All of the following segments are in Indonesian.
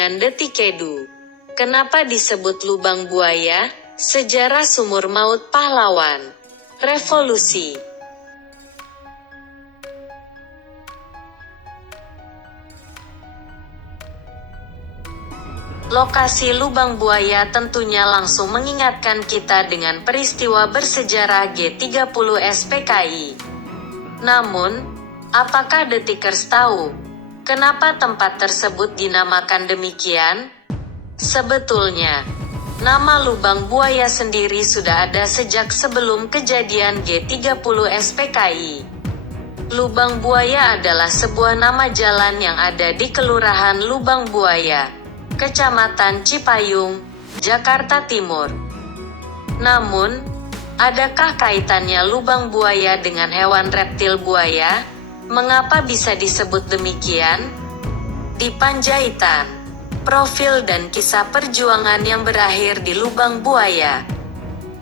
dengan Detikedu. Kenapa disebut lubang buaya? Sejarah sumur maut pahlawan. Revolusi. Lokasi lubang buaya tentunya langsung mengingatkan kita dengan peristiwa bersejarah G30 SPKI. Namun, apakah Detikers tahu kenapa tempat tersebut dinamakan demikian? Sebetulnya, nama lubang buaya sendiri sudah ada sejak sebelum kejadian G30 SPKI. Lubang Buaya adalah sebuah nama jalan yang ada di Kelurahan Lubang Buaya, Kecamatan Cipayung, Jakarta Timur. Namun, adakah kaitannya lubang buaya dengan hewan reptil buaya? Mengapa bisa disebut demikian? Di Panjaitan, profil dan kisah perjuangan yang berakhir di lubang buaya.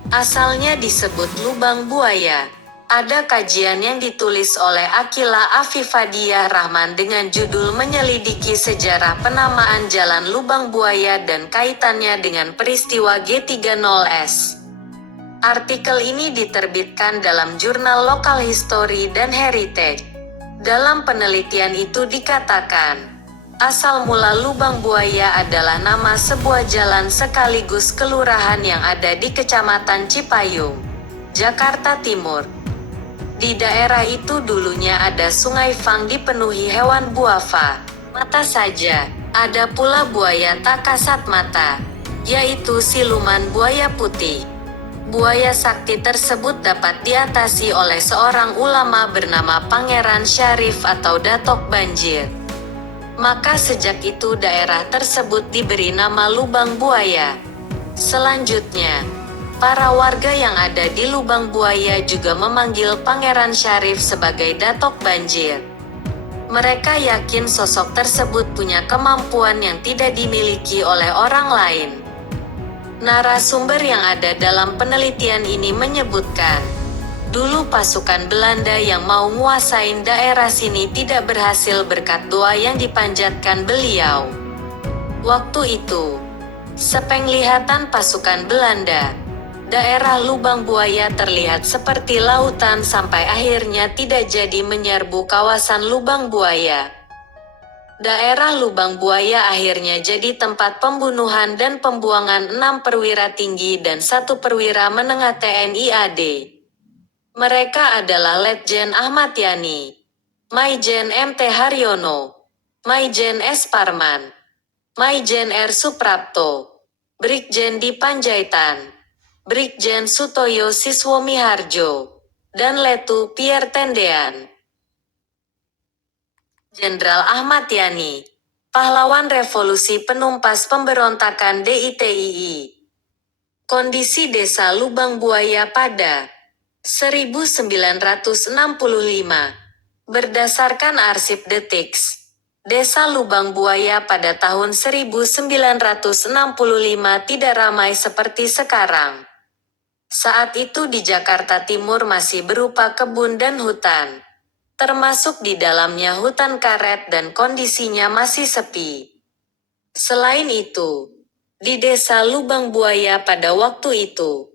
Asalnya disebut lubang buaya. Ada kajian yang ditulis oleh Akila Afifadiyah Rahman dengan judul Menyelidiki Sejarah Penamaan Jalan Lubang Buaya dan Kaitannya dengan Peristiwa G30S. Artikel ini diterbitkan dalam jurnal Local History dan Heritage. Dalam penelitian itu dikatakan, asal mula lubang buaya adalah nama sebuah jalan sekaligus kelurahan yang ada di Kecamatan Cipayung, Jakarta Timur. Di daerah itu dulunya ada sungai Fang dipenuhi hewan buafa mata saja. Ada pula buaya tak kasat mata, yaitu siluman buaya putih. Buaya sakti tersebut dapat diatasi oleh seorang ulama bernama Pangeran Syarif atau Datok Banjir. Maka sejak itu daerah tersebut diberi nama Lubang Buaya. Selanjutnya, para warga yang ada di Lubang Buaya juga memanggil Pangeran Syarif sebagai Datok Banjir. Mereka yakin sosok tersebut punya kemampuan yang tidak dimiliki oleh orang lain. Narasumber yang ada dalam penelitian ini menyebutkan, dulu pasukan Belanda yang mau nguasain daerah sini tidak berhasil berkat doa yang dipanjatkan beliau. Waktu itu, sepenglihatan pasukan Belanda, daerah Lubang Buaya terlihat seperti lautan sampai akhirnya tidak jadi menyerbu kawasan Lubang Buaya. Daerah Lubang Buaya akhirnya jadi tempat pembunuhan dan pembuangan 6 perwira tinggi dan 1 perwira menengah TNI AD. Mereka adalah Letjen Ahmad Yani, Maijen MT Haryono, Maijen S. Parman, Maijen R. Suprapto, Brigjen di Panjaitan, Brigjen Sutoyo Siswomiharjo, dan Letu Pierre Tendean. Jenderal Ahmad Yani, pahlawan revolusi penumpas pemberontakan DITII. Kondisi desa Lubang Buaya pada 1965. Berdasarkan arsip Detiks, desa Lubang Buaya pada tahun 1965 tidak ramai seperti sekarang. Saat itu di Jakarta Timur masih berupa kebun dan hutan, termasuk di dalamnya hutan karet dan kondisinya masih sepi. Selain itu, di desa Lubang Buaya pada waktu itu,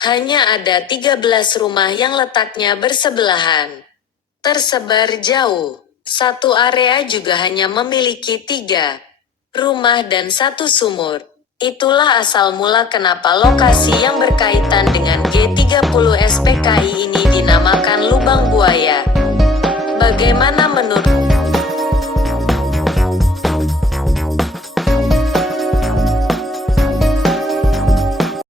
hanya ada 13 rumah yang letaknya bersebelahan, tersebar jauh. Satu area juga hanya memiliki 3 rumah dan 1 sumur. Itulah asal mula kenapa lokasi yang berkaitan dengan G30 SPKI ini dinamakan Lubang Buaya. Bagaimana menurut